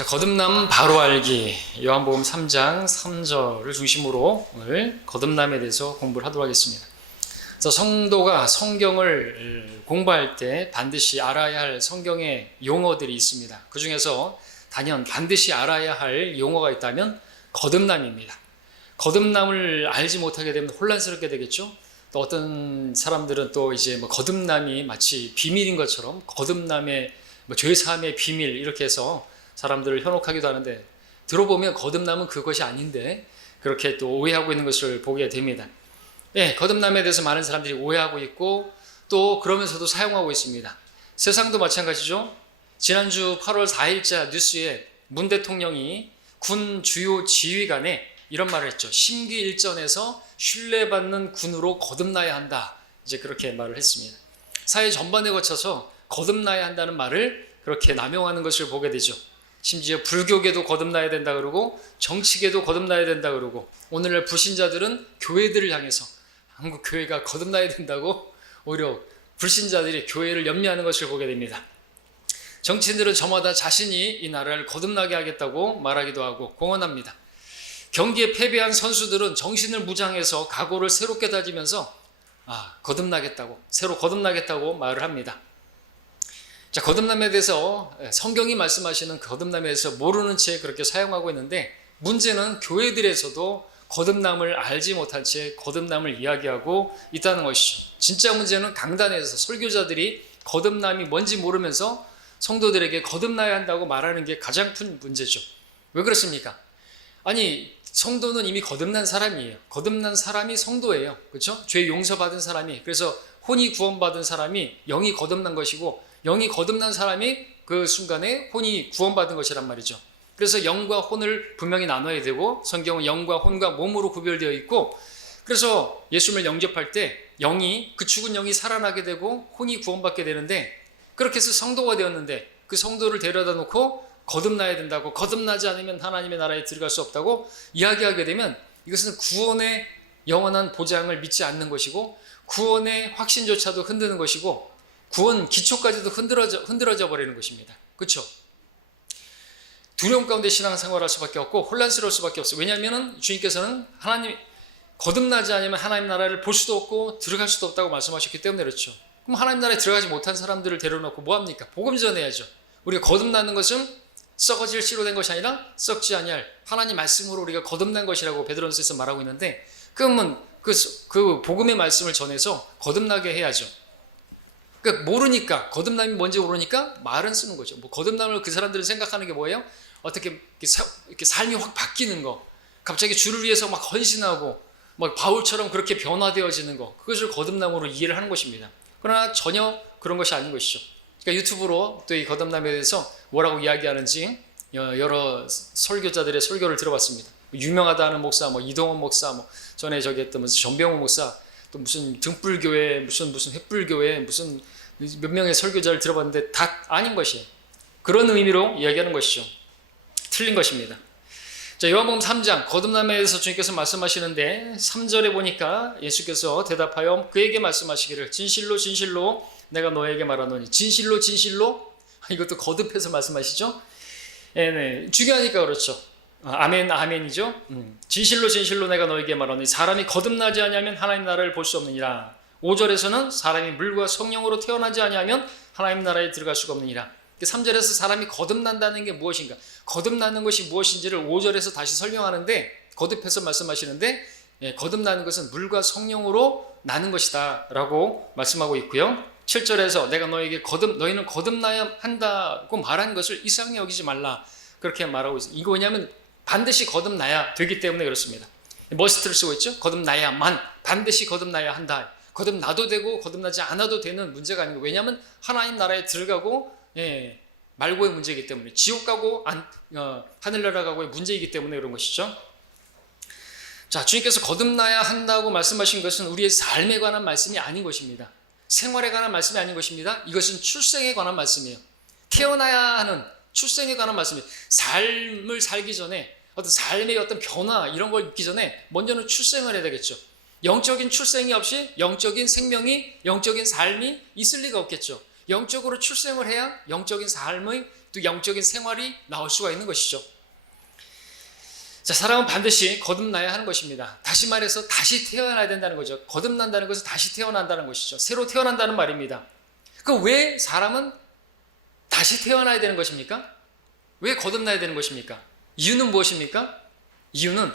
자, 거듭남 바로 알기 요한복음 3장 3절을 중심으로 오늘 거듭남에 대해서 공부를 하도록 하겠습니다. 그래서 성도가 성경을 공부할 때 반드시 알아야 할 성경의 용어들이 있습니다. 그 중에서 단연 반드시 알아야 할 용어가 있다면 거듭남입니다. 거듭남을 알지 못하게 되면 혼란스럽게 되겠죠. 또 어떤 사람들은 또 이제 거듭남이 마치 비밀인 것처럼 거듭남의 죄사함의 비밀 이렇게 해서 사람들을 현혹하기도 하는데, 들어보면 거듭남은 그것이 아닌데 그렇게 또 오해하고 있는 것을 보게 됩니다. 거듭남에 대해서 많은 사람들이 오해하고 있고 또 그러면서도 사용하고 있습니다. 세상도 마찬가지죠. 지난주 8월 4일자 뉴스에 문 대통령이 군 주요 지휘관에 이런 말을 했죠. 심기일전에서 신뢰받는 군으로 거듭나야 한다. 이제 그렇게 말을 했습니다. 사회 전반에 거쳐서 거듭나야 한다는 말을 그렇게 남용하는 것을 보게 되죠. 심지어 불교계도 거듭나야 된다 그러고 정치계도 거듭나야 된다 그러고, 오늘날 불신자들은 교회들을 향해서 한국 교회가 거듭나야 된다고 오히려 불신자들이 교회를 염려하는 것을 보게 됩니다. 정치인들은 저마다 자신이 이 나라를 거듭나게 하겠다고 말하기도 하고 공언합니다. 경기에 패배한 선수들은 정신을 무장해서 각오를 새롭게 다지면서 거듭나겠다고, 새로 거듭나겠다고 말을 합니다. 자, 거듭남에 대해서 성경이 말씀하시는 거듭남에 대해서 모르는 채 그렇게 사용하고 있는데, 문제는 교회들에서도 거듭남을 알지 못한 채 거듭남을 이야기하고 있다는 것이죠. 진짜 문제는 강단에서 설교자들이 거듭남이 뭔지 모르면서 성도들에게 거듭나야 한다고 말하는 게 가장 큰 문제죠. 왜 그렇습니까? 아니, 성도는 이미 거듭난 사람이에요. 거듭난 사람이 성도예요. 그렇죠? 죄 용서받은 사람이, 그래서 혼이 구원받은 사람이 영이 거듭난 것이고, 영이 거듭난 사람이 그 순간에 혼이 구원받은 것이란 말이죠. 그래서 영과 혼을 분명히 나눠야 되고, 성경은 영과 혼과 몸으로 구별되어 있고, 그래서 예수님을 영접할 때 영이, 그 죽은 영이 살아나게 되고 혼이 구원받게 되는데, 그렇게 해서 성도가 되었는데 그 성도를 데려다 놓고 거듭나야 된다고, 거듭나지 않으면 하나님의 나라에 들어갈 수 없다고 이야기하게 되면, 이것은 구원의 영원한 보장을 믿지 않는 것이고, 구원의 확신조차도 흔드는 것이고, 구원 기초까지도 흔들어져 버리는 것입니다. 그렇죠? 두려움 가운데 신앙생활할 수밖에 없고 혼란스러울 수밖에 없어요. 왜냐하면 주님께서는 하나님 거듭나지 않으면 하나님 나라를 볼 수도 없고 들어갈 수도 없다고 말씀하셨기 때문에 그렇죠. 그럼 하나님 나라에 들어가지 못한 사람들을 데려놓고 뭐합니까? 복음 전해야죠. 우리가 거듭나는 것은 썩어질 씨로 된 것이 아니라 썩지 아니할 하나님 말씀으로 우리가 거듭난 것이라고 베드로전서에서 말하고 있는데, 그러면 그 복음의 말씀을 전해서 거듭나게 해야죠. 그러니까 모르니까, 거듭남이 뭔지 모르니까 말은 쓰는 거죠. 거듭남을 그 사람들은 생각하는 게 뭐예요? 어떻게 이렇게 삶이 확 바뀌는 거, 갑자기 주를 위해서 막 헌신하고 막 바울처럼 그렇게 변화되어지는 거, 그것을 거듭남으로 이해를 하는 것입니다. 그러나 전혀 그런 것이 아닌 것이죠. 그러니까 유튜브로 또 이 거듭남에 대해서 뭐라고 이야기하는지 여러 설교자들의 설교를 들어봤습니다. 유명하다 하는 목사, 이동원 목사, 전에 저기 했던 전병호 목사, 또 무슨 등불교회, 무슨 횃불교회, 무슨 몇 명의 설교자를 들어봤는데 다 아닌 것이에요. 그런 의미로 이야기하는 것이죠. 틀린 것입니다. 자, 요한복음 3장 거듭남에 대해서 주님께서 말씀하시는데 3절에 보니까 예수께서 대답하여 그에게 말씀하시기를 진실로 진실로 내가 너에게 말하노니, 진실로 진실로, 이것도 거듭해서 말씀하시죠. 중요하니까 그렇죠. 아멘, 아멘이죠. 진실로 진실로 내가 너에게 말하노니 사람이 거듭나지 아니하면 하나님 나라를 볼 수 없느니라. 5절에서는 사람이 물과 성령으로 태어나지 아니하면 하나님 나라에 들어갈 수가 없느니라. 3절에서 사람이 거듭난다는 게 무엇인가, 거듭나는 것이 무엇인지를 5절에서 다시 설명하는데, 거듭해서 말씀하시는데, 거듭나는 것은 물과 성령으로 나는 것이다 라고 말씀하고 있고요. 7절에서 내가 너희는 거듭나야 한다고 말한 것을 이상히 여기지 말라, 그렇게 말하고 있어요. 이거 왜냐하면 반드시 거듭나야 되기 때문에 그렇습니다. 머스트를 쓰고 있죠. 거듭나야만, 반드시 거듭나야 한다. 거듭나도 되고 거듭나지 않아도 되는 문제가 아니고, 왜냐하면 하나님 나라에 들어가고 말고의 문제이기 때문에, 지옥 가고 하늘나라 가고의 문제이기 때문에 그런 것이죠. 자, 주님께서 거듭나야 한다고 말씀하신 것은 우리의 삶에 관한 말씀이 아닌 것입니다. 생활에 관한 말씀이 아닌 것입니다. 이것은 출생에 관한 말씀이에요. 태어나야 하는 출생에 관한 말씀이에요. 삶을 살기 전에, 어떤 삶의 어떤 변화 이런 걸 있기 전에 먼저는 출생을 해야 되겠죠. 영적인 출생이 없이 영적인 생명이, 영적인 삶이 있을 리가 없겠죠. 영적으로 출생을 해야 영적인 삶의 또 영적인 생활이 나올 수가 있는 것이죠. 자, 사람은 반드시 거듭나야 하는 것입니다. 다시 말해서 다시 태어나야 된다는 거죠. 거듭난다는 것은 다시 태어난다는 것이죠. 새로 태어난다는 말입니다. 그럼 왜 사람은 다시 태어나야 되는 것입니까? 왜 거듭나야 되는 것입니까? 이유는 무엇입니까? 이유는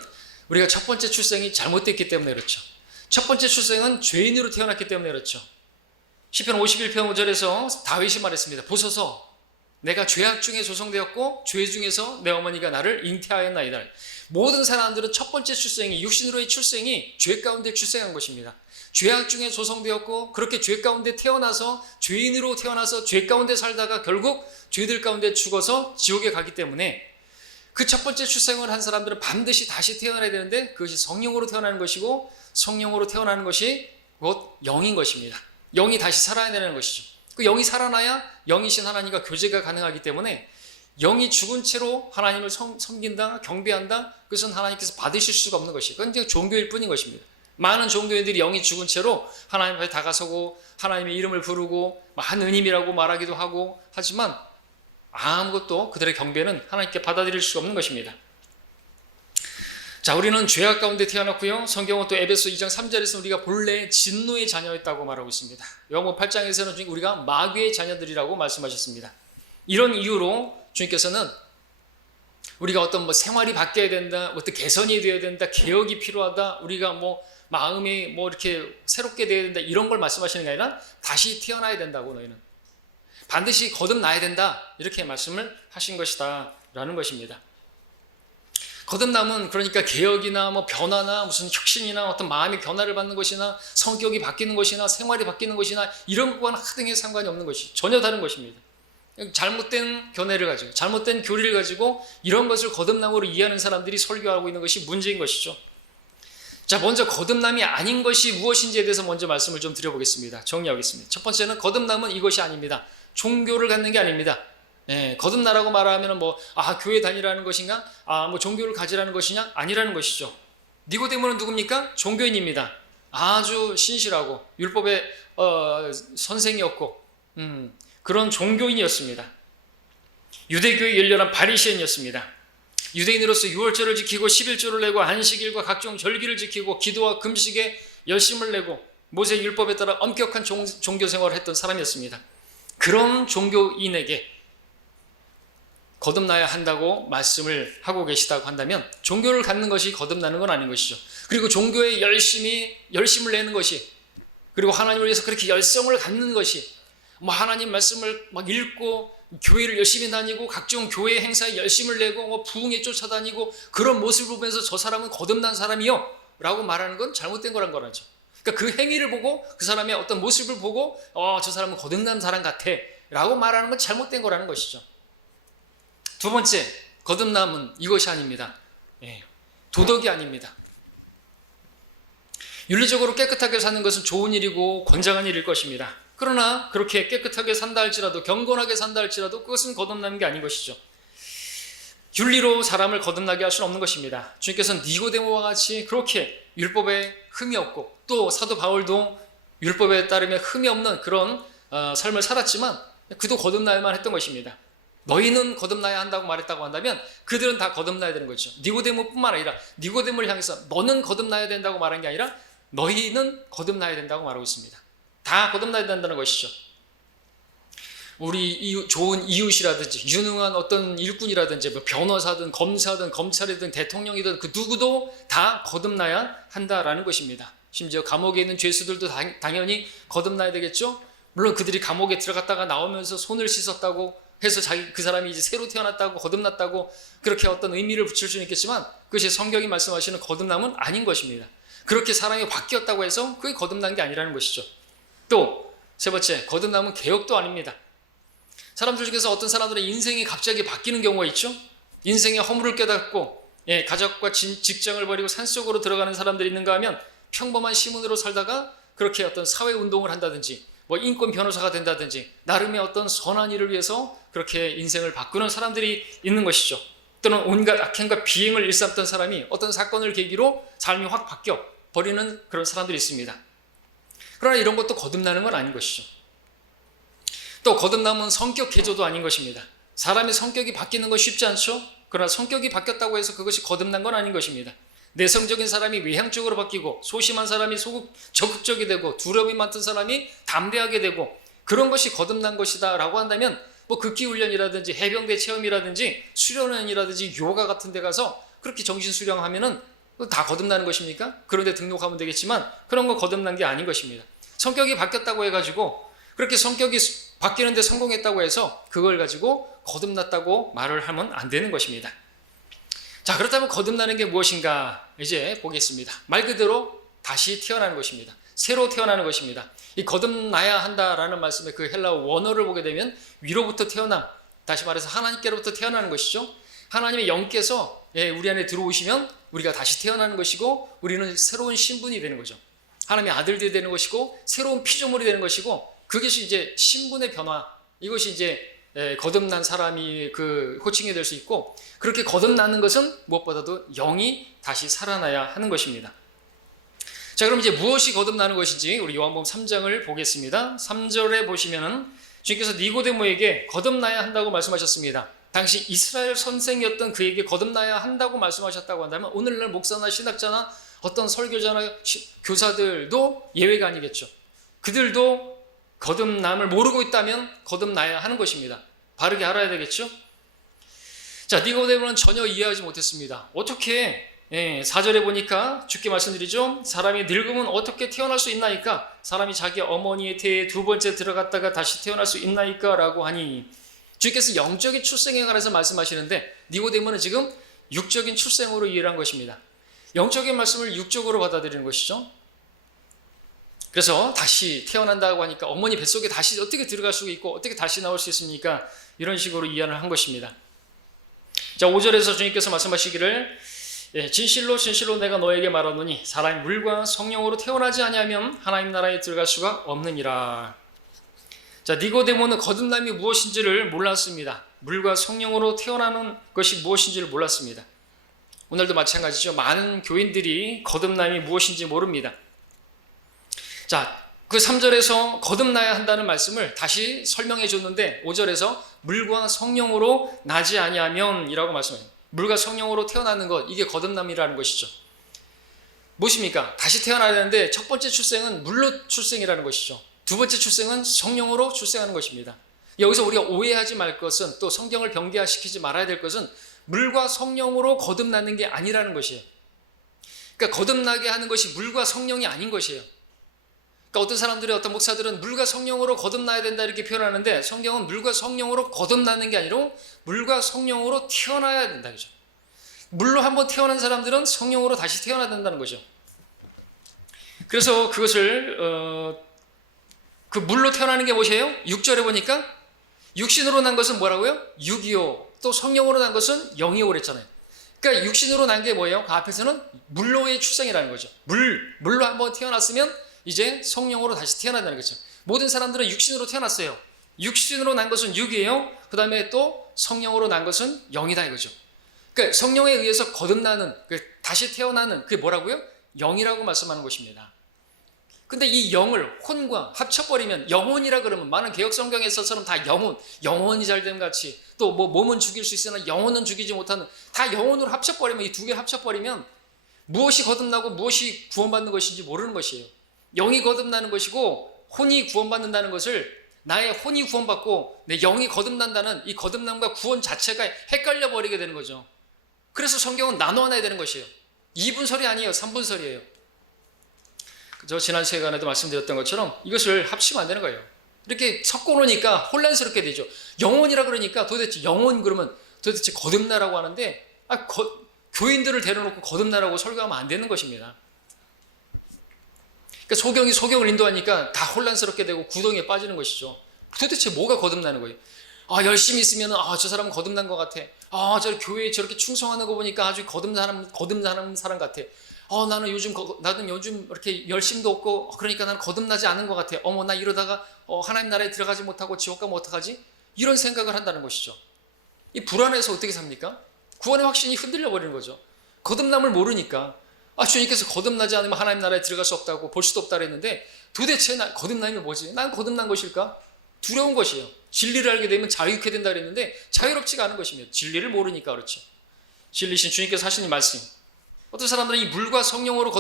우리가 첫 번째 출생이 잘못됐기 때문에 그렇죠. 첫 번째 출생은 죄인으로 태어났기 때문에 그렇죠. 시편 51편 5절에서 다윗이 말했습니다. 보소서, 내가 죄악 중에 조성되었고 죄 중에서 내 어머니가 나를 잉태하였나이다. 모든 사람들은 첫 번째 출생이, 육신으로의 출생이 죄 가운데 출생한 것입니다. 죄악 중에 조성되었고 그렇게 죄 가운데 태어나서 죄인으로 태어나서 죄 가운데 살다가 결국 죄들 가운데 죽어서 지옥에 가기 때문에 그 첫 번째 출생을 한 사람들은 반드시 다시 태어나야 되는데 그것이 성령으로 태어나는 것이고 성령으로 태어나는 것이 곧 영인 것입니다. 영이 다시 살아야 되는 것이죠. 그 영이 살아나야 영이신 하나님과 교제가 가능하기 때문에 영이 죽은 채로 하나님을 섬긴다, 경배한다, 그것은 하나님께서 받으실 수가 없는 것이에요. 그건 그냥 종교일 뿐인 것입니다. 많은 종교인들이 영이 죽은 채로 하나님 앞에 다가서고 하나님의 이름을 부르고 하느님이라고 말하기도 하고 하지만 아무것도 그들의 경배는 하나님께 받아들일 수가 없는 것입니다. 자, 우리는 죄악 가운데 태어났고요. 성경은 또 에베소 2장 3절에서 우리가 본래 진노의 자녀였다고 말하고 있습니다. 요한복음 8장에서는 우리가 마귀의 자녀들이라고 말씀하셨습니다. 이런 이유로 주님께서는 우리가 어떤 생활이 바뀌어야 된다, 어떤 개선이 되어야 된다, 개혁이 필요하다, 우리가 마음이 이렇게 새롭게 되어야 된다, 이런 걸 말씀하시는 게 아니라 다시 태어나야 된다고, 너희는 반드시 거듭나야 된다, 이렇게 말씀을 하신 것이다 라는 것입니다. 거듭남은 그러니까 개혁이나 변화나 무슨 혁신이나 어떤 마음의 변화를 받는 것이나 성격이 바뀌는 것이나 생활이 바뀌는 것이나 이런 것과는 하등의 상관이 없는 것이 전혀 다른 것입니다. 잘못된 견해를 가지고 잘못된 교리를 가지고 이런 것을 거듭남으로 이해하는 사람들이 설교하고 있는 것이 문제인 것이죠. 자, 먼저 거듭남이 아닌 것이 무엇인지에 대해서 먼저 말씀을 좀 드려보겠습니다. 정리하겠습니다. 첫 번째는 거듭남은 이것이 아닙니다. 종교를 갖는 게 아닙니다. 거듭나라고 말하면 교회 다니라는 것인가? 종교를 가지라는 것이냐? 아니라는 것이죠. 니고데모는 누굽니까? 종교인입니다. 아주 신실하고 율법의 선생이었고 그런 종교인이었습니다. 유대교의 열렬한 바리새인이었습니다. 유대인으로서 유월절을 지키고 11조를 내고 안식일과 각종 절기를 지키고 기도와 금식에 열심을 내고 모세 율법에 따라 엄격한 종교 생활을 했던 사람이었습니다. 그런 종교인에게 거듭나야 한다고 말씀을 하고 계시다고 한다면 종교를 갖는 것이 거듭나는 건 아닌 것이죠. 그리고 종교에 열심을 내는 것이, 그리고 하나님을 위해서 그렇게 열성을 갖는 것이, 하나님 말씀을 읽고 교회를 열심히 다니고 각종 교회 행사에 열심을 내고 부흥에 쫓아다니고 그런 모습을 보면서 저 사람은 거듭난 사람이요 라고 말하는 건 잘못된 거란 거라죠. 그러니까 그 행위를 보고 그 사람의 어떤 모습을 보고 저 사람은 거듭난 사람 같아 라고 말하는 건 잘못된 거라는 것이죠. 두 번째, 거듭남은 이것이 아닙니다. 도덕이 아닙니다. 윤리적으로 깨끗하게 사는 것은 좋은 일이고 권장한 일일 것입니다. 그러나 그렇게 깨끗하게 산다 할지라도, 경건하게 산다 할지라도 그것은 거듭나는 게 아닌 것이죠. 윤리로 사람을 거듭나게 할 수는 없는 것입니다. 주님께서는 니고데모와 같이 그렇게 율법에 흠이 없고, 또 사도 바울도 율법에 따르면 흠이 없는 그런 삶을 살았지만 그도 거듭나야만 했던 것입니다. 너희는 거듭나야 한다고 말했다고 한다면 그들은 다 거듭나야 되는 거죠. 니고데모뿐만 아니라 니고데모를 향해서 너는 거듭나야 된다고 말한 게 아니라 너희는 거듭나야 된다고 말하고 있습니다. 다 거듭나야 된다는 것이죠. 우리 좋은 이웃이라든지 유능한 어떤 일꾼이라든지 변호사든 검사든 검찰이든 대통령이든 그 누구도 다 거듭나야 한다라는 것입니다. 심지어 감옥에 있는 죄수들도 당연히 거듭나야 되겠죠. 물론 그들이 감옥에 들어갔다가 나오면서 손을 씻었다고 해서 그 사람이 이제 새로 태어났다고 거듭났다고 그렇게 어떤 의미를 붙일 수는 있겠지만 그것이 성경이 말씀하시는 거듭남은 아닌 것입니다. 그렇게 사람이 바뀌었다고 해서 그게 거듭난 게 아니라는 것이죠. 또 세 번째, 거듭남은 개혁도 아닙니다. 사람들 중에서 어떤 사람들은 인생이 갑자기 바뀌는 경우가 있죠. 인생의 허물을 깨닫고 가족과 직장을 버리고 산속으로 들어가는 사람들이 있는가 하면 평범한 시민으로 살다가 그렇게 어떤 사회운동을 한다든지 인권 변호사가 된다든지 나름의 어떤 선한 일을 위해서 그렇게 인생을 바꾸는 사람들이 있는 것이죠. 또는 온갖 악행과 비행을 일삼던 사람이 어떤 사건을 계기로 삶이 확 바뀌어 버리는 그런 사람들이 있습니다. 그러나 이런 것도 거듭나는 건 아닌 것이죠. 또 거듭남은 성격 개조도 아닌 것입니다. 사람의 성격이 바뀌는 건 쉽지 않죠? 그러나 성격이 바뀌었다고 해서 그것이 거듭난 건 아닌 것입니다. 내성적인 사람이 외향적으로 바뀌고, 소심한 사람이 적극적이 되고, 두려움이 많던 사람이 담대하게 되고, 그런 것이 거듭난 것이다 라고 한다면 뭐 극기훈련이라든지 해병대 체험이라든지 수련원이라든지 요가 같은 데 가서 그렇게 정신 수련하면은 다 거듭나는 것입니까? 그런데 등록하면 되겠지만 그런 거 거듭난 게 아닌 것입니다. 성격이 바뀌었다고 해가지고, 그렇게 성격이 바뀌는데 성공했다고 해서 그걸 가지고 거듭났다고 말을 하면 안 되는 것입니다. 자, 그렇다면 거듭나는 게 무엇인가 이제 보겠습니다. 말 그대로 다시 태어나는 것입니다. 새로 태어나는 것입니다. 이 거듭나야 한다라는 말씀의 그 헬라어 원어를 보게 되면 위로부터 태어남, 다시 말해서 하나님께로부터 태어나는 것이죠. 하나님의 영께서 우리 안에 들어오시면 우리가 다시 태어나는 것이고, 우리는 새로운 신분이 되는 거죠. 하나님의 아들들이 되는 것이고, 새로운 피조물이 되는 것이고, 그것이 이제 신분의 변화, 이것이 이제 거듭난 사람이 그 호칭이 될 수 있고, 그렇게 거듭나는 것은 무엇보다도 영이 다시 살아나야 하는 것입니다. 자, 그럼 이제 무엇이 거듭나는 것인지 우리 요한복음 3장을 보겠습니다. 3절에 보시면은 주님께서 니고데모에게 거듭나야 한다고 말씀하셨습니다. 당시 이스라엘 선생이었던 그에게 거듭나야 한다고 말씀하셨다고 한다면, 오늘날 목사나 신학자나 어떤 설교자나 교사들도 예외가 아니겠죠. 그들도 거듭남을 모르고 있다면 거듭나야 하는 것입니다. 바르게 알아야 되겠죠. 자, 니고데모는 전혀 이해하지 못했습니다. 어떻게 4절에 보니까 주께 말씀드리죠. 사람이 늙으면 어떻게 태어날 수 있나이까? 사람이 자기 어머니의 태에 두 번째 들어갔다가 다시 태어날 수 있나이까? 라고 하니, 주께서 영적인 출생에 관해서 말씀하시는데 니고데모는 지금 육적인 출생으로 이해를 한 것입니다. 영적인 말씀을 육적으로 받아들이는 것이죠. 그래서 다시 태어난다고 하니까 어머니 뱃속에 다시 어떻게 들어갈 수 있고 어떻게 다시 나올 수 있습니까? 이런 식으로 이해를 한 것입니다. 자, 5절에서 주님께서 말씀하시기를 진실로 진실로 내가 너에게 말하노니 사람이 물과 성령으로 태어나지 아니하면 하나님 나라에 들어갈 수가 없느니라. 자, 니고데모는 거듭남이 무엇인지를 몰랐습니다. 물과 성령으로 태어나는 것이 무엇인지를 몰랐습니다. 오늘도 마찬가지죠. 많은 교인들이 거듭남이 무엇인지 모릅니다. 자, 그 3절에서 거듭나야 한다는 말씀을 다시 설명해 줬는데 5절에서 물과 성령으로 나지 아니하면 이라고 말씀해요. 물과 성령으로 태어나는 것, 이게 거듭남이라는 것이죠. 무엇입니까? 다시 태어나야 되는데 첫 번째 출생은 물로 출생이라는 것이죠. 두 번째 출생은 성령으로 출생하는 것입니다. 여기서 우리가 오해하지 말 것은, 또 성경을 병폐화시키지 말아야 될 것은 물과 성령으로 거듭나는 게 아니라는 것이에요. 그러니까 거듭나게 하는 것이 물과 성령이 아닌 것이에요. 그러니까 어떤 사람들이, 어떤 목사들은 물과 성령으로 거듭나야 된다 이렇게 표현하는데, 성경은 물과 성령으로 거듭나는 게 아니라 물과 성령으로 태어나야 된다 그죠. 물로 한번 태어난 사람들은 성령으로 다시 태어나야 된다는 거죠. 그래서 그것을 그 물로 태어나는 게 무엇이에요? 6절에 보니까 육신으로 난 것은 뭐라고요? 육이요. 또 성령으로 난 것은 영이요 그랬잖아요. 그러니까 육신으로 난 게 뭐예요? 그 앞에서는 물로의 출생이라는 거죠. 물로 한번 태어났으면 이제 성령으로 다시 태어난다는 거죠. 모든 사람들은 육신으로 태어났어요. 육신으로 난 것은 육이에요. 그 다음에 또 성령으로 난 것은 영이다 이거죠. 그러니까 성령에 의해서 거듭나는, 다시 태어나는, 그게 뭐라고요? 영이라고 말씀하는 것입니다. 근데 이 영을 혼과 합쳐버리면, 영혼이라 그러면 많은 개혁 성경에서처럼 다 영혼이 잘됨 같이, 또 뭐 몸은 죽일 수 있으나 영혼은 죽이지 못하는, 다 영혼으로 합쳐버리면, 이 두 개 합쳐버리면 무엇이 거듭나고 무엇이 구원받는 것인지 모르는 것이에요. 영이 거듭나는 것이고 혼이 구원받는다는 것을, 나의 혼이 구원받고 내 영이 거듭난다는 이 거듭남과 구원 자체가 헷갈려 버리게 되는 거죠. 그래서 성경은 나눠놔야 되는 것이에요. 2분설이 아니에요. 3분설이에요. 저 지난 시간에도 말씀드렸던 것처럼 이것을 합치면 안 되는 거예요. 이렇게 섞어놓으니까 혼란스럽게 되죠. 영혼이라 그러니까 도대체 영혼 그러면 도대체 거듭나라고 하는데, 교인들을 데려놓고 거듭나라고 설교하면 안 되는 것입니다. 그러니까 소경이 소경을 인도하니까 다 혼란스럽게 되고 구덩이에 빠지는 것이죠. 도대체 뭐가 거듭나는 거예요? 열심히 있으면 저 사람은 거듭난 것 같아. 저 교회에 저렇게 충성하는 거 보니까 아주 거듭나는 사람 같아. 나는 요즘 이렇게 열심도 없고 그러니까 나는 거듭나지 않은 것 같아. 나 이러다가 하나님 나라에 들어가지 못하고 지옥 가면 어떡하지? 이런 생각을 한다는 것이죠. 이 불안해서 어떻게 삽니까? 구원의 확신이 흔들려 버리는 거죠. 거듭남을 모르니까. 주님께서 거듭나지 않으면 하나님 나라에 들어갈 수 없다고, 볼 수도 없다 그랬는데, 도대체 거듭남이 뭐지? 난 거듭난 것일까? 두려운 것이에요. 진리를 알게 되면 자유케 된다 그랬는데 자유롭지가 않은 것입니다. 진리를 모르니까 그렇죠. 진리신 주님께서 하시는 말씀. 어떤 사람들은 이 물과 성령으로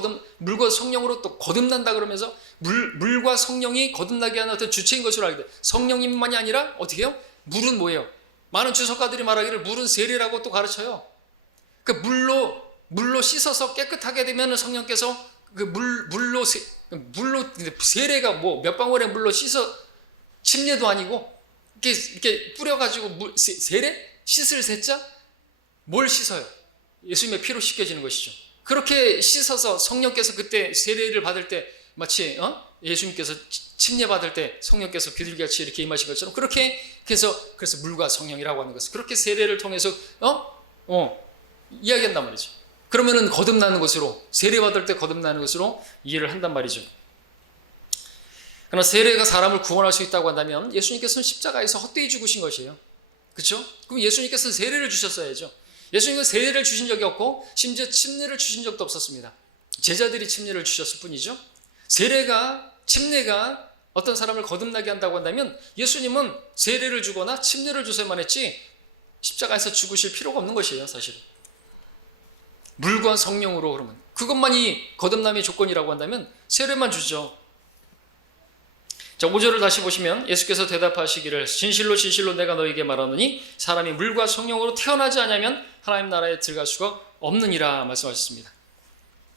또 거듭난다 그러면서 물과 성령이 거듭나게 하는 어떤 주체인 것으로 알게 돼. 성령님만이 아니라 어떻게 해요? 물은 뭐예요? 많은 주석가들이 말하기를 물은 세례라고 또 가르쳐요. 그 물로 씻어서 깨끗하게 되면 성령께서 그 물로 세례가 뭐 몇 방울의 물로 씻어 침례도 아니고 이렇게 뿌려가지고 세례? 씻을 세자? 뭘 씻어요? 예수님의 피로 씻겨지는 것이죠. 그렇게 씻어서 성령께서 그때 세례를 받을 때 마치 예수님께서 침례 받을 때 성령께서 비둘기같이 이렇게 임하신 것처럼 그렇게 해서 그래서 물과 성령이라고 하는 것을 그렇게 세례를 통해서 이야기한단 말이죠. 그러면은 거듭나는 것으로 세례 받을 때 거듭나는 것으로 이해를 한단 말이죠. 그러나 세례가 사람을 구원할 수 있다고 한다면 예수님께서는 십자가에서 헛되이 죽으신 것이에요. 그렇죠? 그럼 예수님께서는 세례를 주셨어야죠. 예수님은 세례를 주신 적이 없고 심지어 침례를 주신 적도 없었습니다. 제자들이 침례를 주셨을 뿐이죠. 침례가 어떤 사람을 거듭나게 한다고 한다면 예수님은 세례를 주거나 침례를 주셔야만 했지 십자가에서 죽으실 필요가 없는 것이에요. 사실은 물과 성령으로 그러면 그것만이 거듭남의 조건이라고 한다면 세례만 주죠. 자, 5절을 다시 보시면 예수께서 대답하시기를 진실로 진실로 내가 너에게 말하노니 사람이 물과 성령으로 태어나지 않으면 하나님 나라에 들어갈 수가 없느니라 말씀하셨습니다.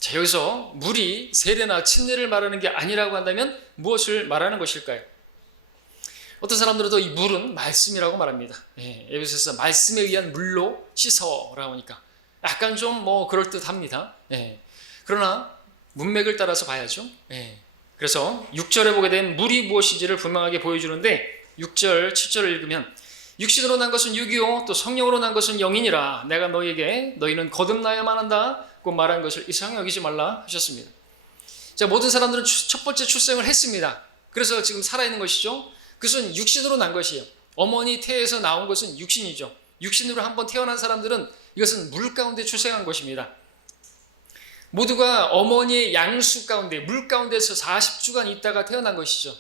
자, 여기서 물이 세례나 침례를 말하는 게 아니라고 한다면 무엇을 말하는 것일까요? 어떤 사람들은 이 물은 말씀이라고 말합니다. 에베소서 말씀에 의한 물로 씻어라고 하니까 약간 좀 그럴듯합니다. 그러나 문맥을 따라서 봐야죠. 그래서 6절에 보게 된 물이 무엇인지를 분명하게 보여주는데 6절, 7절을 읽으면 육신으로 난 것은 육이요 또 성령으로 난 것은 영이니라 내가 너희에게 너희는 거듭나야만 한다고 말한 것을 이상히 여기지 말라 하셨습니다. 자, 모든 사람들은 첫 번째 출생을 했습니다. 그래서 지금 살아있는 것이죠. 그것은 육신으로 난 것이에요. 어머니 태에서 나온 것은 육신이죠. 육신으로 한번 태어난 사람들은 이것은 물 가운데 출생한 것입니다. 모두가 어머니의 양수 가운데 물 가운데서 40주간 있다가 태어난 것이죠.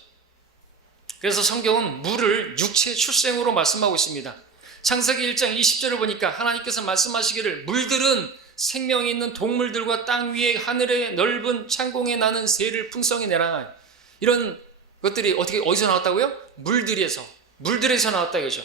그래서 성경은 물을 육체 출생으로 말씀하고 있습니다. 창세기 1장 20절을 보니까 하나님께서 말씀하시기를 물들은 생명이 있는 동물들과 땅 위에 하늘의 넓은 창공에 나는 새를 풍성히 내라. 이런 것들이 어디서 나왔다고요? 물들에서 나왔다 이거죠.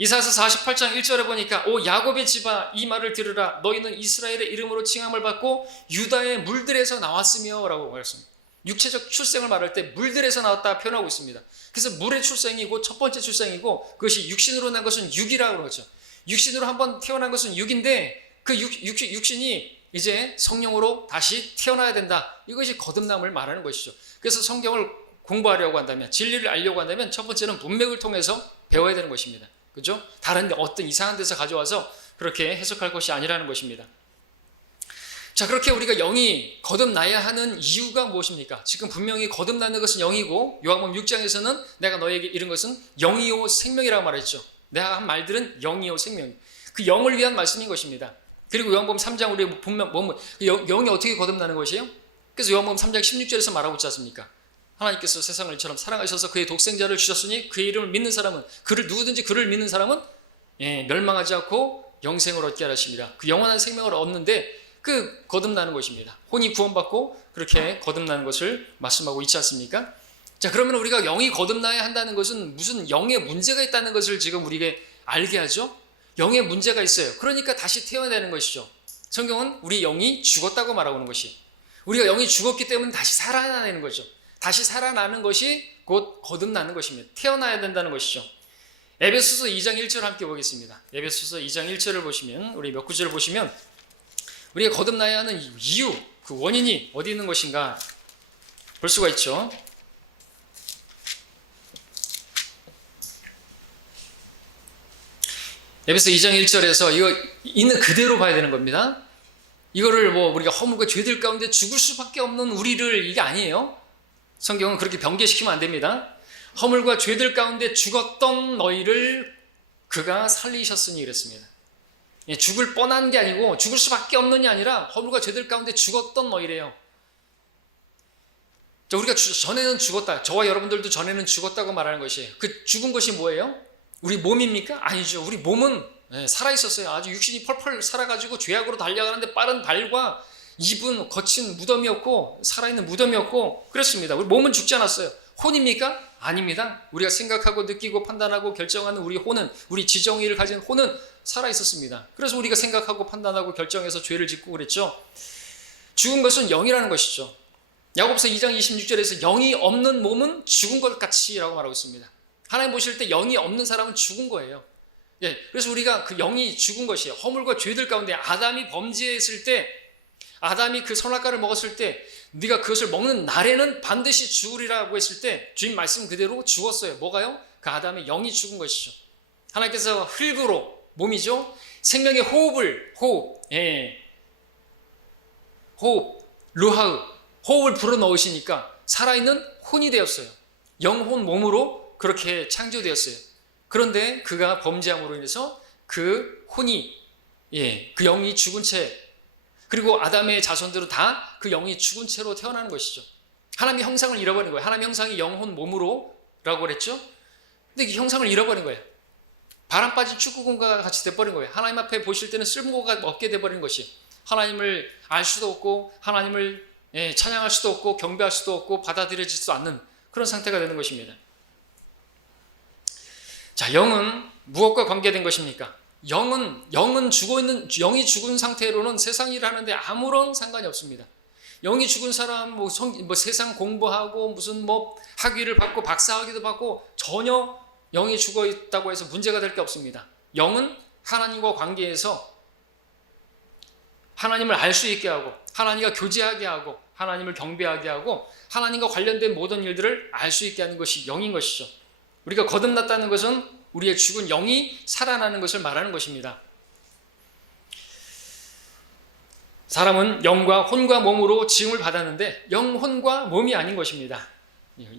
이사야서 48장 1절에 보니까 오 야곱의 집아 이 말을 들으라 너희는 이스라엘의 이름으로 칭함을 받고 유다의 물들에서 나왔으며 라고 말했습니다. 육체적 출생을 말할 때 물들에서 나왔다 표현하고 있습니다. 그래서 물의 출생이고 첫 번째 출생이고 그것이 육신으로 난 것은 육이라고 그러죠. 육신으로 한번 태어난 것은 육인데 그 육신이 이제 성령으로 다시 태어나야 된다. 이것이 거듭남을 말하는 것이죠. 그래서 성경을 공부하려고 한다면 진리를 알려고 한다면 첫 번째는 문맥을 통해서 배워야 되는 것입니다. 그죠? 다른 어떤 이상한 데서 가져와서 그렇게 해석할 것이 아니라는 것입니다. 자, 그렇게 우리가 영이 거듭나야 하는 이유가 무엇입니까? 지금 분명히 거듭나는 것은 영이고 요한복음 6장에서는 내가 너에게 이른 것은 영이요 생명이라고 말했죠. 내가 한 말들은 영이요 생명. 그 영을 위한 말씀인 것입니다. 그리고 요한복음 3장 우리 보면 영이 어떻게 거듭나는 것이에요? 그래서 요한복음 3장 16절에서 말하고 있지 않습니까? 하나님께서 세상을 이처럼 사랑하셔서 그의 독생자를 주셨으니 그의 이름을 믿는 사람은 누구든지 그를 믿는 사람은 멸망하지 않고 영생을 얻게 하십니다. 그 영원한 생명을 얻는데 그 거듭나는 것입니다. 혼이 구원받고 그렇게 거듭나는 것을 말씀하고 있지 않습니까? 자, 그러면 우리가 영이 거듭나야 한다는 것은 무슨 영에 문제가 있다는 것을 지금 우리에게 알게 하죠. 영에 문제가 있어요. 그러니까 다시 태어나야 되는 것이죠. 성경은 우리 영이 죽었다고 말하고 있는 것이 우리가 영이 죽었기 때문에 다시 살아나는 거죠. 다시 살아나는 것이 곧 거듭나는 것입니다. 태어나야 된다는 것이죠. 에베소서 2장 1절 함께 보겠습니다. 에베소서 2장 1절을 보시면 우리 몇 구절을 보시면 우리가 거듭나야 하는 이유, 그 원인이 어디 있는 것인가 볼 수가 있죠. 에베소 2장 1절에서 이거 있는 그대로 봐야 되는 겁니다. 이거를 우리가 허물과 죄들 가운데 죽을 수밖에 없는 우리를 이게 아니에요. 성경은 그렇게 변개시키면 안 됩니다. 허물과 죄들 가운데 죽었던 너희를 그가 살리셨으니 그랬습니다. 죽을 뻔한 게 아니고 죽을 수밖에 없는이 아니라 허물과 죄들 가운데 죽었던 너희래요. 자, 우리가 전에는 죽었다. 저와 여러분들도 전에는 죽었다고 말하는 것이에요. 그 죽은 것이 뭐예요? 우리 몸입니까? 아니죠. 우리 몸은 살아있었어요. 아주 육신이 펄펄 살아가지고 죄악으로 달려가는데 빠른 발과 입은 거친 무덤이었고 살아있는 무덤이었고 그렇습니다. 우리 몸은 죽지 않았어요. 혼입니까? 아닙니다. 우리가 생각하고 느끼고 판단하고 결정하는 우리 혼은, 우리 지정의를 가진 혼은 살아있었습니다. 그래서 우리가 생각하고 판단하고 결정해서 죄를 짓고 그랬죠. 죽은 것은 영이라는 것이죠. 야고보서 2장 26절에서 영이 없는 몸은 죽은 것 같이라고 말하고 있습니다. 하나님 보실 때 영이 없는 사람은 죽은 거예요. 그래서 우리가 그 영이 죽은 것이에요. 허물과 죄들 가운데 아담이 범죄했을 때, 아담이 그 선악과를 먹었을 때 네가 그것을 먹는 날에는 반드시 죽으리라고 했을 때 주님 말씀 그대로 죽었어요. 뭐가요? 그 아담의 영이 죽은 것이죠. 하나님께서 흙으로, 몸이죠, 생명의 호흡을, 루하흐, 호흡을 불어넣으시니까 살아있는 혼이 되었어요. 영혼 몸으로 그렇게 창조되었어요. 그런데 그가 범죄함으로 인해서 그 혼이, 그 영이 죽은 채, 그리고 아담의 자손들은 다 그 영이 죽은 채로 태어나는 것이죠. 하나님의 형상을 잃어버린 거예요. 하나님의 형상이 영혼 몸으로 라고 그랬죠. 근데 이 형상을 잃어버린 거예요. 바람 빠진 축구공과 같이 돼버린 거예요. 하나님 앞에 보실 때는 쓸모가 없게 돼버린 것이, 하나님을 알 수도 없고 하나님을 찬양할 수도 없고 경배할 수도 없고 받아들여지지도 않는 그런 상태가 되는 것입니다. 자, 영은 무엇과 관계된 것입니까? 영은 영이 죽은 상태로는 세상 일을 하는데 아무런 상관이 없습니다. 영이 죽은 사람, 세상 공부하고 무슨 학위를 받고 박사학위도 받고 전혀 영이 죽어 있다고 해서 문제가 될 게 없습니다. 영은 하나님과 관계에서 하나님을 알 수 있게 하고 하나님과 교제하게 하고 하나님을 경배하게 하고 하나님과 관련된 모든 일들을 알 수 있게 하는 것이 영인 것이죠. 우리가 거듭났다는 것은 우리의 죽은 영이 살아나는 것을 말하는 것입니다. 사람은 영과 혼과 몸으로 지음을 받았는데 영혼과 몸이 아닌 것입니다.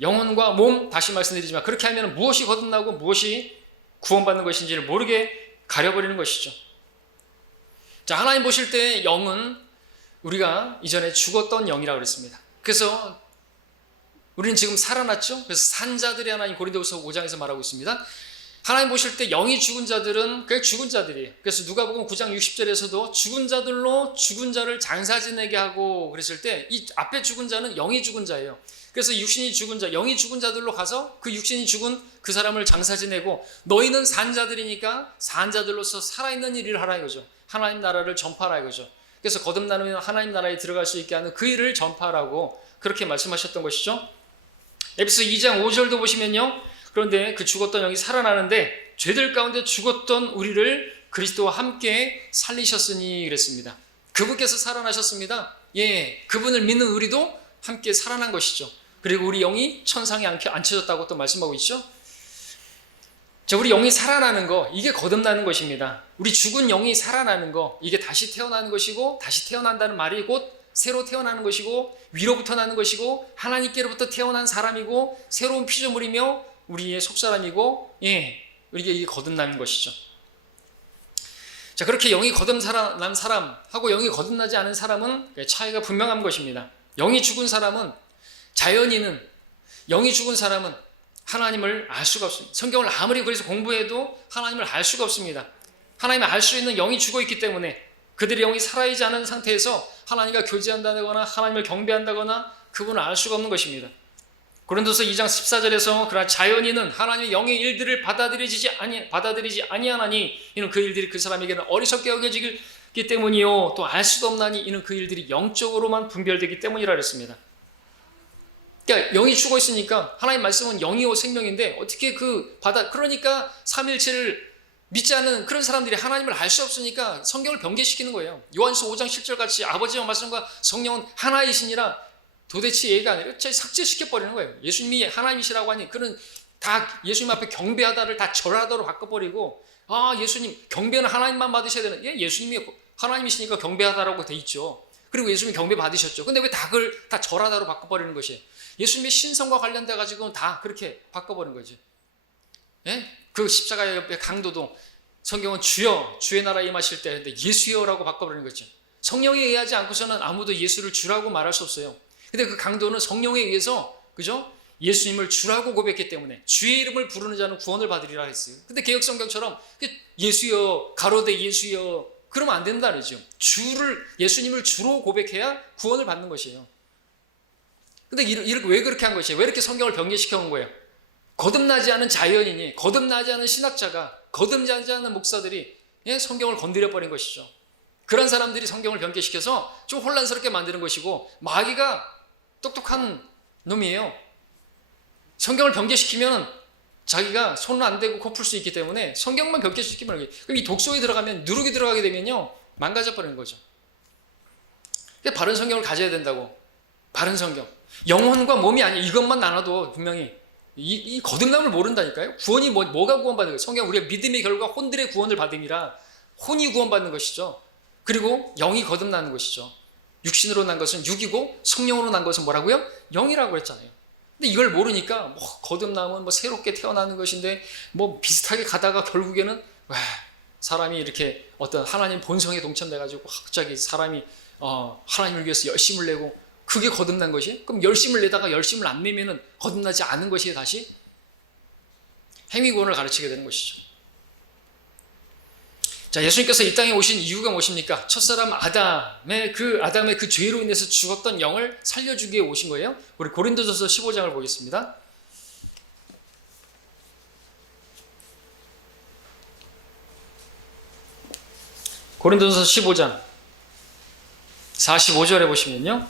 영혼과 몸, 다시 말씀드리지만 그렇게 하면 무엇이 거듭나고 무엇이 구원받는 것인지를 모르게 가려버리는 것이죠. 자, 하나님 보실 때 영은 우리가 이전에 죽었던 영이라고 그랬습니다. 그래서 우리는 지금 살아났죠. 그래서 산 자들이 하나님 고린도후서 5장에서 말하고 있습니다. 하나님 보실 때 영이 죽은 자들은 그게 죽은 자들이에요. 그래서 누가복음 9장 60절에서도 죽은 자들로 죽은 자를 장사 지내게 하고 그랬을 때 이 앞에 죽은 자는 영이 죽은 자예요. 그래서 육신이 죽은 자, 영이 죽은 자들로 가서 그 육신이 죽은 그 사람을 장사 지내고 너희는 산 자들이니까 산 자들로서 살아있는 일을 하라 이거죠. 하나님 나라를 전파하라 이거죠. 그래서 거듭나면 하나님 나라에 들어갈 수 있게 하는 그 일을 전파하라고 그렇게 말씀하셨던 것이죠. 에베소 2장 5절도 보시면요. 그런데 그 죽었던 영이 살아나는데 죄들 가운데 죽었던 우리를 그리스도와 함께 살리셨으니 그랬습니다. 그분께서 살아나셨습니다. 그분을 믿는 우리도 함께 살아난 것이죠. 그리고 우리 영이 천상에 앉혀졌다고 또 말씀하고 있죠. 자, 우리 영이 살아나는 거, 이게 거듭나는 것입니다. 우리 죽은 영이 살아나는 거, 이게 다시 태어나는 것이고, 다시 태어난다는 말이 곧 새로 태어나는 것이고, 위로부터 나는 것이고, 하나님께로부터 태어난 사람이고, 새로운 피조물이며 우리의 속사람이고, 우리에게 이게 거듭나는 것이죠. 자, 그렇게 영이 거듭난 사람하고 영이 거듭나지 않은 사람은 차이가 분명한 것입니다. 영이 죽은 사람은, 자연인은, 영이 죽은 사람은 하나님을 알 수가 없습니다. 성경을 아무리 그래서 공부해도 하나님을 알 수가 없습니다. 하나님을 알 수 있는 영이 죽어 있기 때문에 그들의 영이 살아있지 않은 상태에서 하나님과 교제한다거나 하나님을 경배한다거나 그분을 알 수가 없는 것입니다. 고린도서 2장 14절에서 그러나 자연인은 하나님의 영의 일들을 받아들이지 아니하나니 이는 그 일들이 그 사람에게는 어리석게 여겨지기 때문이요 또 알 수도 없나니 이는 그 일들이 영적으로만 분별되기 때문이라 그랬습니다. 그러니까 영이 죽어 있으니까 하나님 말씀은 영이요 생명인데 어떻게 그러니까 삼일체를 믿지 않는 그런 사람들이 하나님을 알 수 없으니까 성경을 변개시키는 거예요. 요한서 5장 10절 같이 아버지와 말씀과 성령은 하나이시니라 도대체 이해가 안 돼요. 삭제시켜버리는 거예요. 예수님이 하나님이시라고 하니 그는 다 예수님 앞에 경배하다를 다 절하다로 바꿔버리고 예수님 경배는 하나님만 받으셔야 되는 예수님이 하나님이시니까 경배하다라고 돼 있죠. 그리고 예수님이 경배 받으셨죠. 근데 왜 그걸 다 절하다로 바꿔버리는 것이에요. 예수님의 신성과 관련돼 가지고는 다 그렇게 바꿔버린 거지. 그 십자가의 옆에 강도도 성경은 주여 주의 나라에 임하실 때 예수여라고 바꿔버리는 거죠. 성령에 의하지 않고서는 아무도 예수를 주라고 말할 수 없어요. 근데 그 강도는 성령에 의해서, 그죠? 예수님을 주라고 고백했기 때문에 주의 이름을 부르는 자는 구원을 받으리라 했어요. 근데 개혁 성경처럼 예수여, 가로되 예수여, 그러면 안 된다 그러죠. 예수님을 주로 고백해야 구원을 받는 것이에요. 근데 이렇게 왜 그렇게 한 것이에요? 왜 이렇게 성경을 변개시켜 온 거예요? 거듭나지 않은 자연인이, 거듭나지 않은 신학자가, 거듭나지 않은 목사들이 성경을 건드려 버린 것이죠. 그런 사람들이 성경을 변개시켜서 좀 혼란스럽게 만드는 것이고, 마귀가 똑똑한 놈이에요. 성경을 변개시키면 자기가 손은 안 대고 코 풀 수 있기 때문에 성경만 변개시키면, 그럼 이 독소에 들어가면, 누룩이 들어가게 되면요, 망가져 버리는 거죠. 바른 성경을 가져야 된다고. 바른 성경. 영혼과 몸이 아니에요. 이것만 나눠도 분명히 이 거듭남을 모른다니까요. 구원이 뭐가 구원받는 거예요? 성경 우리가 믿음의 결과 혼들의 구원을 받음이라, 혼이 구원받는 것이죠. 그리고 영이 거듭나는 것이죠. 육신으로 난 것은 육이고 성령으로 난 것은 뭐라고요? 영이라고 했잖아요. 근데 이걸 모르니까 거듭남은 새롭게 태어나는 것인데 비슷하게 가다가 결국에는 사람이 이렇게 어떤 하나님 본성에 동참돼가지고 갑자기 사람이 하나님을 위해서 열심을 내고, 그게 거듭난 것이? 그럼 열심을 내다가 열심을 안 내면은 거듭나지 않은 것이 다시 행위구원을 가르치게 되는 것이죠. 자, 예수님께서 이 땅에 오신 이유가 무엇입니까? 첫사람 아담의 그 죄로 인해서 죽었던 영을 살려주기 위해 오신 거예요. 우리 고린도전서 15장을 보겠습니다. 고린도전서 15장 45절에 보시면요,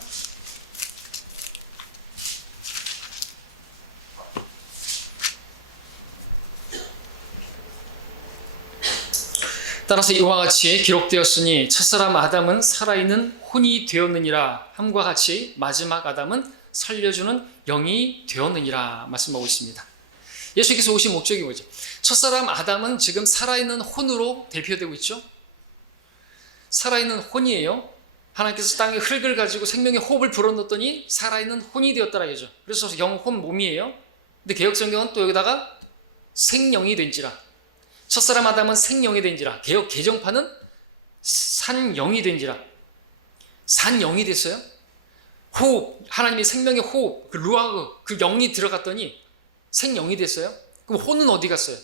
따라서 이와 같이 기록되었으니 첫사람 아담은 살아있는 혼이 되었느니라 함과 같이 마지막 아담은 살려주는 영이 되었느니라 말씀하고 있습니다. 예수께서 오신 목적이 뭐죠? 첫사람 아담은 지금 살아있는 혼으로 대표되고 있죠. 살아있는 혼이에요. 하나님께서 땅에 흙을 가지고 생명의 호흡을 불어넣었더니 살아있는 혼이 되었다라 이거죠. 그래서 영혼 몸이에요. 근데 개혁성경은 또 여기다가 생령이 된지라, 첫사람 아담은 생령이 된지라, 개혁 개정판은 산영이 된지라. 산영이 됐어요. 호흡, 하나님의 생명의 호흡, 그 루아흐, 그 영이 들어갔더니 생영이 됐어요. 그럼 혼은 어디 갔어요?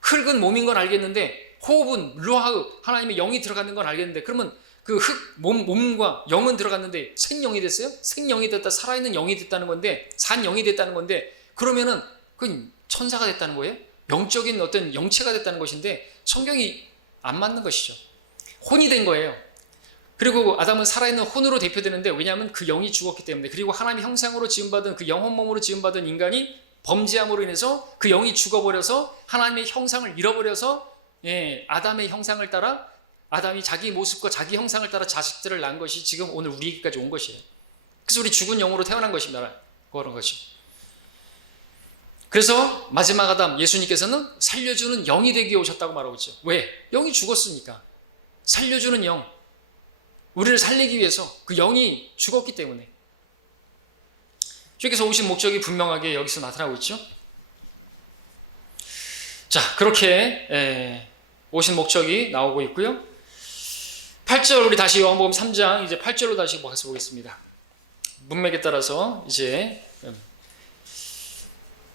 흙은 몸인 건 알겠는데 호흡은 루아흐, 하나님의 영이 들어가는 건 알겠는데, 그러면 그 몸과 영은 들어갔는데 생영이 됐어요? 생영이 됐다, 살아있는 영이 됐다는 건데, 산영이 됐다는 건데, 그러면은 그건 천사가 됐다는 거예요? 영적인 어떤 영체가 됐다는 것인데 성경이 안 맞는 것이죠. 혼이 된 거예요. 그리고 아담은 살아있는 혼으로 대표되는데, 왜냐하면 그 영이 죽었기 때문에, 그리고 하나님의 형상으로 지음받은 그 영혼 몸으로 지음받은 인간이 범죄함으로 인해서 그 영이 죽어버려서 하나님의 형상을 잃어버려서 아담의 형상을 따라, 아담이 자기 모습과 자기 형상을 따라 자식들을 낳은 것이 지금 오늘 우리에게까지 온 것이에요. 그래서 우리 죽은 영으로 태어난 것입니다. 그런 것이. 그래서 마지막 아담 예수님께서는 살려주는 영이 되기 위해 오셨다고 말하고 있죠. 왜? 영이 죽었으니까. 살려주는 영, 우리를 살리기 위해서 그 영이 죽었기 때문에. 주께서 오신 목적이 분명하게 여기서 나타나고 있죠. 자, 그렇게 오신 목적이 나오고 있고요. 8절, 우리 다시 요한복음 3장 이제 8절로 다시 가서 보겠습니다. 문맥에 따라서 이제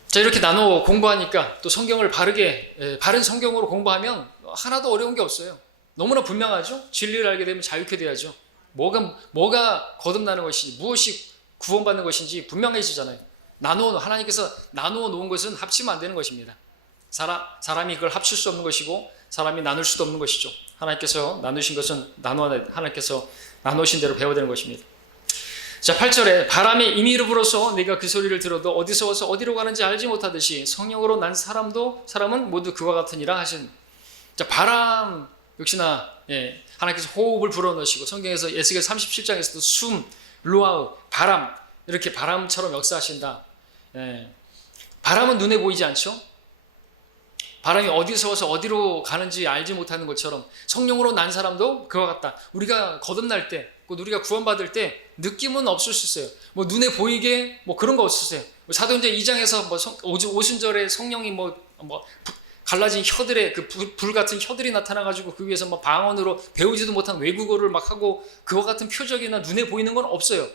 자, 이렇게 나눠 공부하니까 또 성경을 바른 성경으로 공부하면 하나도 어려운 게 없어요. 너무나 분명하죠? 진리를 알게 되면 자유케 돼야죠. 뭐가 거듭나는 것인지, 무엇이 구원받는 것인지 분명해지잖아요. 하나님께서 나누어 놓은 것은 합치면 안 되는 것입니다. 사람이 그걸 합칠 수 없는 것이고, 사람이 나눌 수도 없는 것이죠. 하나님께서 나누신 것은 하나님께서 나누신 대로 배워야 되는 것입니다. 자, 8절에 바람의 임의로 불어서 네가 그 소리를 들어도 어디서 와서 어디로 가는지 알지 못하듯이 성령으로 난 사람은 모두 그와 같으니라 하신. 자, 바람 역시나 하나님께서 호흡을 불어넣으시고, 성경에서 에스겔 37장에서도 숨, 루아흐, 바람, 이렇게 바람처럼 역사하신다. 바람은 눈에 보이지 않죠? 바람이 어디서 와서 어디로 가는지 알지 못하는 것처럼 성령으로 난 사람도 그와 같다. 우리가 거듭날 때, 우리가 구원받을 때 느낌은 없을 수 있어요. 눈에 보이게 그런 거 없으세요. 사도행전 2장에서 오순절에 성령이 갈라진 혀들에 불 같은 혀들이 나타나가지고 그 위에서 방언으로 배우지도 못한 외국어를 막 하고 그와 같은 표적이나 눈에 보이는 건 없어요.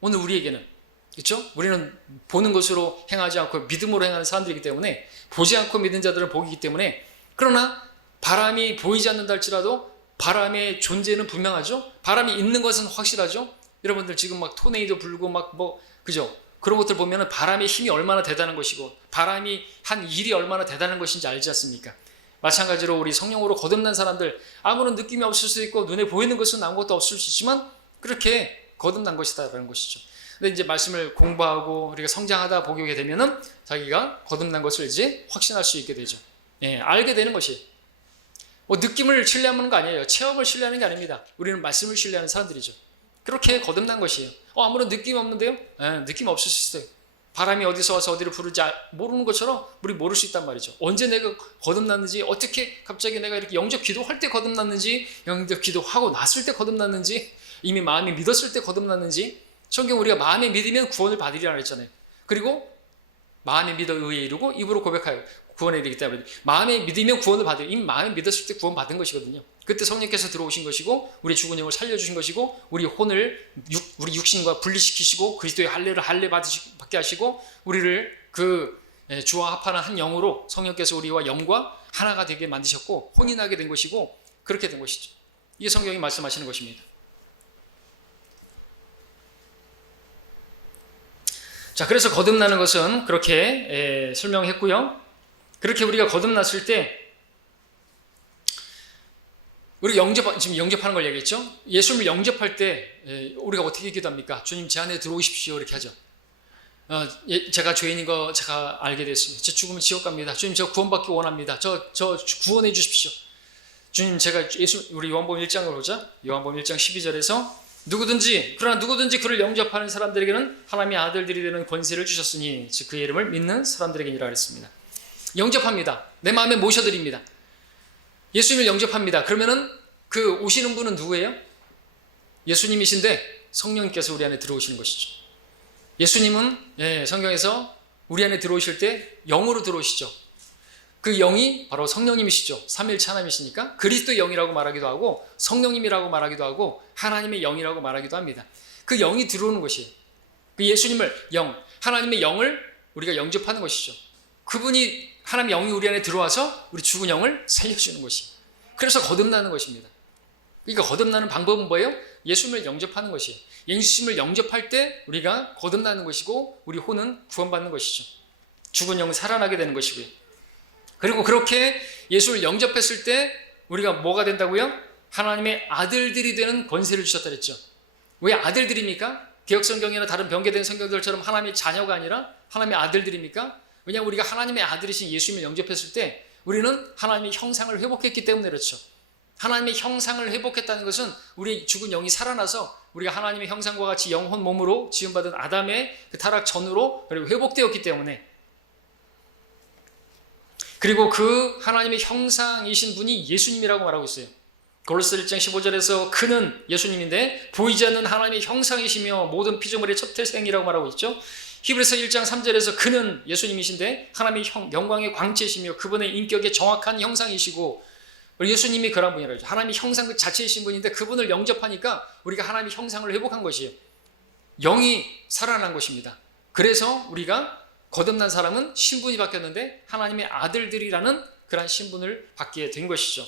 오늘 우리에게는. 그렇죠? 우리는 보는 것으로 행하지 않고 믿음으로 행하는 사람들이기 때문에, 보지 않고 믿는 자들은 복이기 때문에, 그러나 바람이 보이지 않는다 할지라도 바람의 존재는 분명하죠? 바람이 있는 것은 확실하죠? 여러분들 지금 막 토네이도 불고 그죠? 그런 것들 보면은 바람의 힘이 얼마나 대단한 것이고 바람이 한 일이 얼마나 대단한 것인지 알지 않습니까? 마찬가지로 우리 성령으로 거듭난 사람들, 아무런 느낌이 없을 수 있고 눈에 보이는 것은 아무것도 없을 수 있지만 그렇게 거듭난 것이다라는 것이죠. 근데 이제 말씀을 공부하고 우리가 성장하다 보게 되면은 자기가 거듭난 것을 이제 확신할 수 있게 되죠. 예, 알게 되는 것이. 느낌을 신뢰하는 거 아니에요. 체험을 신뢰하는 게 아닙니다. 우리는 말씀을 신뢰하는 사람들이죠. 그렇게 거듭난 것이에요. 아무런 느낌 없는데요? 예, 느낌 없을 수 있어요. 바람이 어디서 와서 어디를 부르지 모르는 것처럼 우리 모를 수 있단 말이죠. 언제 내가 거듭났는지, 어떻게 갑자기 내가 이렇게 영접 기도할 때 거듭났는지, 영접 기도하고 났을 때 거듭났는지, 이미 마음이 믿었을 때 거듭났는지. 성경 우리가 마음에 믿으면 구원을 받으리라 그랬잖아요. 그리고 마음에 믿어 의에 이르고 입으로 고백하여 구원에 이르기 때문에 마음에 믿으면 구원을 받아요. 이미 마음에 믿었을 때 구원 받은 것이거든요. 그때 성령께서 들어오신 것이고 우리 죽은 영을 살려주신 것이고 우리 혼을 우리 육신과 분리시키시고 그리스도의 할례를 할례 받게 하시고 우리를 주와 합하는 한 영으로 성령께서 우리와 영과 하나가 되게 만드셨고 혼이 나게 된 것이고 그렇게 된 것이죠. 이게 성경이 말씀하시는 것입니다. 자, 그래서 거듭나는 것은 그렇게 설명했고요. 그렇게 우리가 거듭났을 때 우리 지금 영접하는 걸 얘기했죠. 예수님을 영접할 때 우리가 어떻게 기도합니까? 주님 제 안에 들어오십시오 이렇게 하죠. 제가 죄인인 거 제가 알게 됐습니다. 저 죽으면 지옥 갑니다. 주님 저 구원받기 원합니다. 저 구원해 주십시오. 주님 제가 우리 요한복음 1장을 보자. 요한복음 1장 12절에서 그러나 누구든지 그를 영접하는 사람들에게는 하나님의 아들들이 되는 권세를 주셨으니 즉 그의 이름을 믿는 사람들에게니라 그랬습니다. 영접합니다. 내 마음에 모셔드립니다. 예수님을 영접합니다. 그러면은 그 오시는 분은 누구예요? 예수님이신데 성령님께서 우리 안에 들어오시는 것이죠. 예수님은 성경에서 우리 안에 들어오실 때 영으로 들어오시죠. 그 영이 바로 성령님이시죠. 삼위일체 하나님이시니까 그리스도의 영이라고 말하기도 하고 성령님이라고 말하기도 하고 하나님의 영이라고 말하기도 합니다. 그 영이 들어오는 것이에요. 그 예수님을 하나님의 영을 우리가 영접하는 것이죠. 그분이 하나님의 영이 우리 안에 들어와서 우리 죽은 영을 살려주는 것이에요. 그래서 거듭나는 것입니다. 그러니까 거듭나는 방법은 뭐예요? 예수님을 영접하는 것이에요. 예수님을 영접할 때 우리가 거듭나는 것이고 우리 혼은 구원받는 것이죠. 죽은 영은 살아나게 되는 것이고요. 그리고 그렇게 예수를 영접했을 때 우리가 뭐가 된다고요? 하나님의 아들들이 되는 권세를 주셨다 그랬죠. 왜 아들들입니까? 개역성경이나 다른 변개된 성경들처럼 하나님의 자녀가 아니라 하나님의 아들들입니까? 왜냐하면 우리가 하나님의 아들이신 예수님을 영접했을 때 우리는 하나님의 형상을 회복했기 때문에 그렇죠. 하나님의 형상을 회복했다는 것은 우리 죽은 영이 살아나서 우리가 하나님의 형상과 같이 영혼 몸으로 지음받은 아담의 그 타락 전으로 그리고 회복되었기 때문에, 그리고 그 하나님의 형상이신 분이 예수님이라고 말하고 있어요. 골로새 1장 15절에서 그는 예수님인데 보이지 않는 하나님의 형상이시며 모든 피조물의 첫 태생이라고 말하고 있죠. 히브리서 1장 3절에서 그는 예수님이신데 하나님의 영광의 광채이시며 그분의 인격의 정확한 형상이시고, 예수님이 그런 분이라죠. 하나님의 형상 그 자체이신 분인데 그분을 영접하니까 우리가 하나님의 형상을 회복한 것이에요. 영이 살아난 것입니다. 그래서 우리가 거듭난 사람은 신분이 바뀌었는데 하나님의 아들들이라는 그런 신분을 받게 된 것이죠.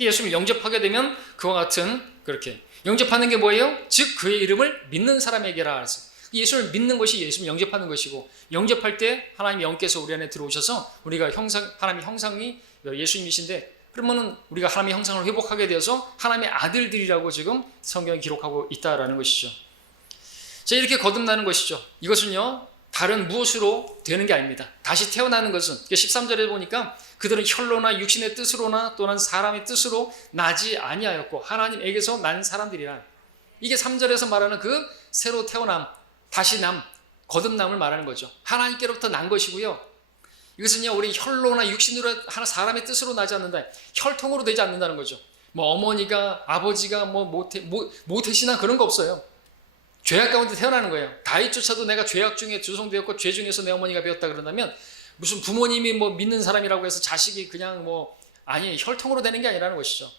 예수님을 영접하게 되면 그와 같은, 그렇게 영접하는 게 뭐예요? 즉 그의 이름을 믿는 사람에게라 그랬어요. 예수를 믿는 것이 예수님을 영접하는 것이고, 영접할 때 하나님의 영께서 우리 안에 들어오셔서 우리가 하나님의 형상이 예수님이신데, 그러면은 우리가 하나님의 형상을 회복하게 되어서 하나님의 아들들이라고 지금 성경이 기록하고 있다라는 것이죠. 자, 이렇게 거듭나는 것이죠. 이것은요 다른 무엇으로 되는 게 아닙니다. 다시 태어나는 것은 13절에 보니까 그들은 혈로나 육신의 뜻으로나 또는 사람의 뜻으로 나지 아니하였고 하나님에게서 난 사람들이라. 이게 3절에서 말하는 그 새로 태어남, 다시 남, 거듭남을 말하는 거죠. 하나님께로부터 난 것이고요. 이것은요 우리 혈로나 육신으로 하나 사람의 뜻으로 나지 않는다. 혈통으로 되지 않는다는 거죠. 뭐 어머니가 아버지가 모태신앙 그런 거 없어요. 죄악 가운데 태어나는 거예요. 다윗조차도 내가 죄악 중에 조성되었고 죄 중에서 내 어머니가 배웠다 그런다면 무슨 부모님이 믿는 사람이라고 해서 자식이 그냥 아니, 혈통으로 되는 게 아니라는 것이죠.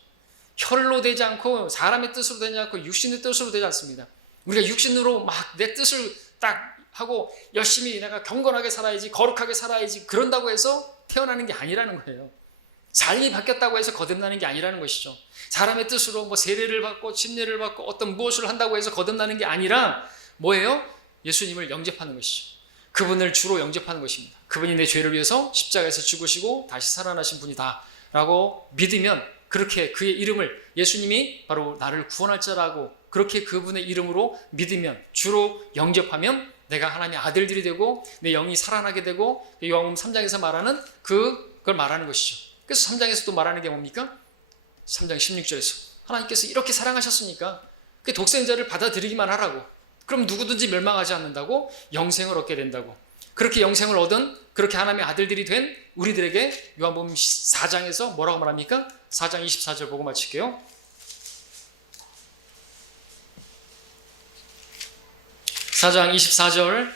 혈로 되지 않고 사람의 뜻으로 되지 않고 육신의 뜻으로 되지 않습니다. 우리가 육신으로 막 내 뜻을 딱 하고 열심히 내가 경건하게 살아야지, 거룩하게 살아야지, 그런다고 해서 태어나는 게 아니라는 거예요. 삶이 바뀌었다고 해서 거듭나는 게 아니라는 것이죠. 사람의 뜻으로 뭐 세례를 받고 침례를 받고 어떤 무엇을 한다고 해서 거듭나는 게 아니라 뭐예요? 예수님을 영접하는 것이죠. 그분을 주로 영접하는 것입니다. 그분이 내 죄를 위해서 십자가에서 죽으시고 다시 살아나신 분이다 라고 믿으면, 그렇게 그의 이름을, 예수님이 바로 나를 구원할 자라고 그렇게 그분의 이름으로 믿으면, 주로 영접하면 내가 하나님의 아들들이 되고 내 영이 살아나게 되고, 요한복음 3장에서 말하는 그걸 말하는 것이죠. 그래서 3장에서 또 말하는 게 뭡니까? 3장 16절에서 하나님께서 이렇게 사랑하셨으니까 그 독생자를 받아들이기만 하라고, 그럼 누구든지 멸망하지 않는다고, 영생을 얻게 된다고. 그렇게 영생을 얻은, 그렇게 하나님의 아들들이 된 우리들에게 요한복음 4장에서 뭐라고 말합니까? 4장 24절 보고 마칠게요. 4장 24절,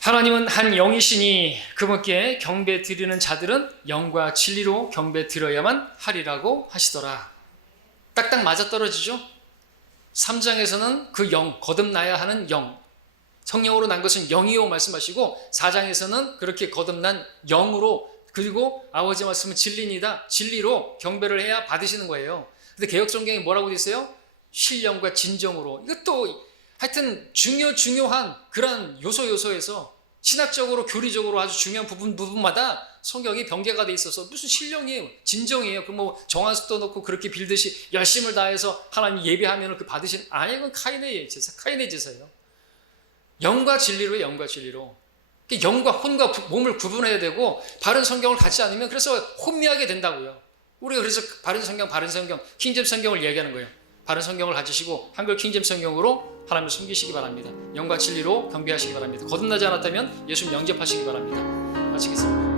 하나님은 한 영이시니 그분께 경배 드리는 자들은 영과 진리로 경배 드려야만 하리라고 하시더라. 딱딱 맞아떨어지죠? 3장에서는 그 영, 거듭나야 하는 영, 성령으로 난 것은 영이요 말씀하시고, 4장에서는 그렇게 거듭난 영으로, 그리고 아버지 말씀은 진리니다, 진리로 경배를 해야 받으시는 거예요. 근데 개역성경에 뭐라고 되어 있어요? 신령과 진정으로. 이것도 하여튼 중요한 그런 요소에서 신학적으로 교리적으로 아주 중요한 부분마다 성경이 병개가 돼 있어서, 무슨 신령이에요, 진정이에요, 그 뭐 정한수도 넣고 그렇게 빌듯이 열심을 다해서 하나님 예배하면 그 받으시는, 아니, 이건 카인의 제사예요. 영과 진리로, 영과 진리로. 영과 혼과 몸을 구분해야 되고, 바른 성경을 갖지 않으면 그래서 혼미하게 된다고요. 우리가 그래서 바른 성경, 킹잼 성경을 얘기하는 거예요. 바른 성경을 가지시고 한글 킹잼 성경으로 하나님을 섬기시기 바랍니다. 영과 진리로 경배하시기 바랍니다. 거듭나지 않았다면 예수님 영접하시기 바랍니다. 마치겠습니다.